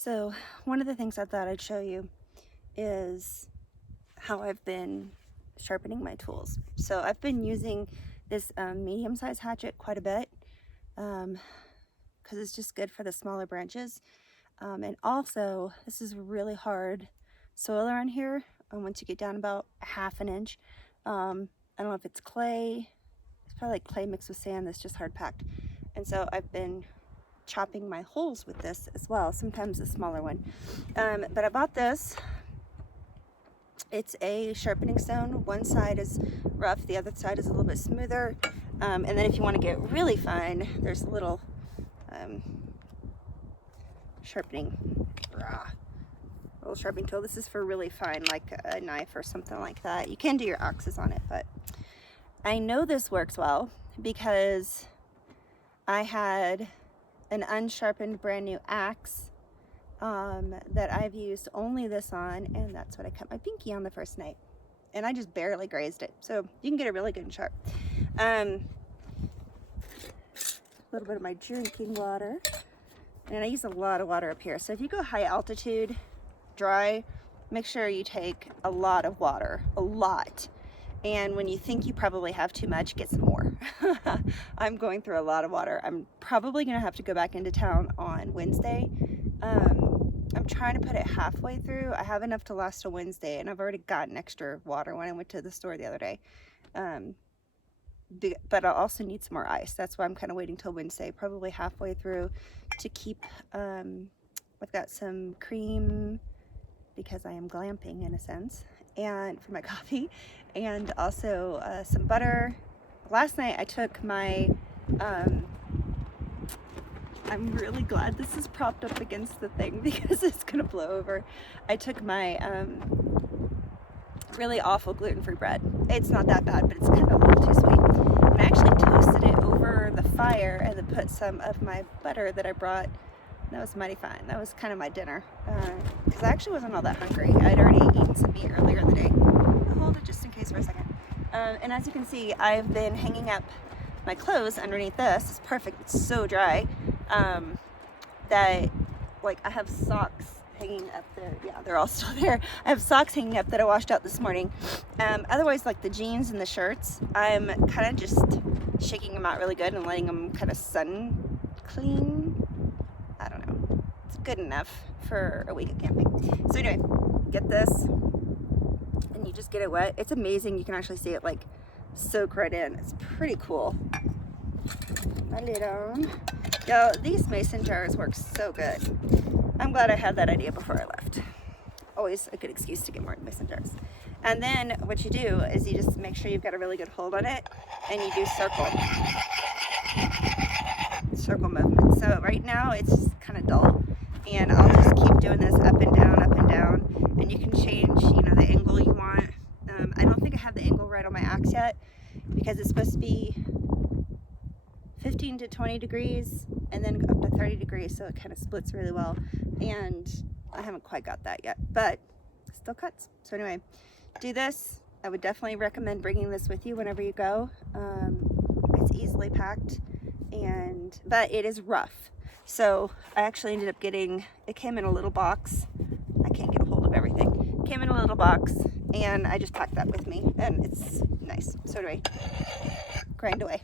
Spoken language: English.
So one of the things I thought I'd show you is how I've been sharpening my tools. So I've been using this medium-sized hatchet quite a bit because it's just good for the smaller branches. And also, this is really hard soil around here. Once you get down about a half an inch, I don't know if it's clay. It's probably like clay mixed with sand that's just hard packed. And so I've been chopping my holes with this as well, sometimes a smaller one. But I bought this. It's a sharpening stone. One side is rough, the other side is a little bit smoother. And then if you want to get really fine, there's a little sharpening tool. This is for really fine, like a knife or something like that. You can do your axes on it, but I know this works well because I had an unsharpened brand new axe that I've used only this on, and that's what I cut my pinky on the first night, and I just barely grazed it, so you can get it really good and sharp. A little bit of my drinking water, and I use a lot of water up here, so if you go high altitude dry, make sure you take a lot of water, a lot. And when you think you probably have too much, get some more. I'm going through a lot of water. I'm probably gonna have to go back into town on Wednesday. I'm trying to put it halfway through. I have enough to last till Wednesday, and I've already gotten extra water when I went to the store the other day. But I also need some more ice. That's why I'm kind of waiting till Wednesday, probably halfway through, to keep, I've got some cream because I am glamping in a sense, and for my coffee, and also some butter. Last night I took my, I'm really glad this is propped up against the thing because it's gonna blow over. I took my really awful gluten-free bread. It's not that bad, but it's kind of a little too sweet. And I actually toasted it over the fire and then put some of my butter that I brought. That was mighty fine. That was kind of my dinner because I actually wasn't all that hungry. I'd already eaten some meat earlier in the day. I'll hold it just in case for a second. And as you can see, I've been hanging up my clothes underneath this. It's perfect. It's so dry that, like, I have socks hanging up there. Yeah, they're all still there. I have socks hanging up that I washed out this morning. Otherwise, like the jeans and the shirts, I'm kind of just shaking them out really good and letting them kind of sun clean. I don't know. It's good enough for a week of camping. So anyway, get this, and you just get it wet. It's amazing. You can actually see it like soak right in. It's pretty cool. My lid on. Yo, these mason jars work so good. I'm glad I had that idea before I left. Always a good excuse to get more mason jars. And then what you do is you just make sure you've got a really good hold on it, and you do circle movement. So right now it's kind of dull, and I'll just keep doing this up and down, and you can change, you know, the angle you want. I don't think I have the angle right on my axe yet because it's supposed to be 15 to 20 degrees and then up to 30 degrees, so it kind of splits really well, and I haven't quite got that yet, but it still cuts. So anyway, do this. I would definitely recommend bringing this with you whenever you go. It's easily packed, but it is rough. So I actually ended up getting, it came in a little box. I can't get a hold of everything. It came in a little box, and I just packed that with me, and it's nice. So anyway, grind away.